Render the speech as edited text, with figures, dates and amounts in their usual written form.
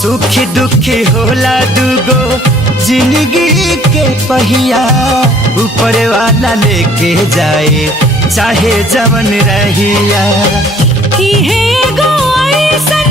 सुखी दुखी होला दुगो जिंदगी के पहिया, ऊपर वाला लेके जाए चाहे जवन रहिया। इहे एगो ऐसन